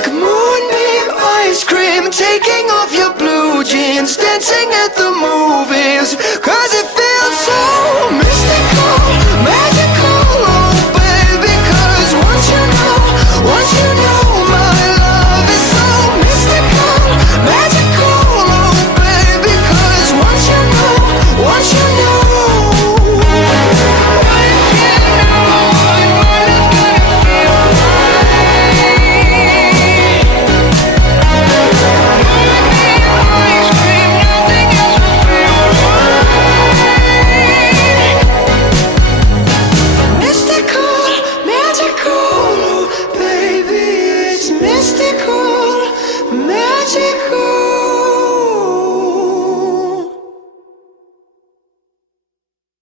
Moonbeam ice cream, taking off your blue jeans, dancing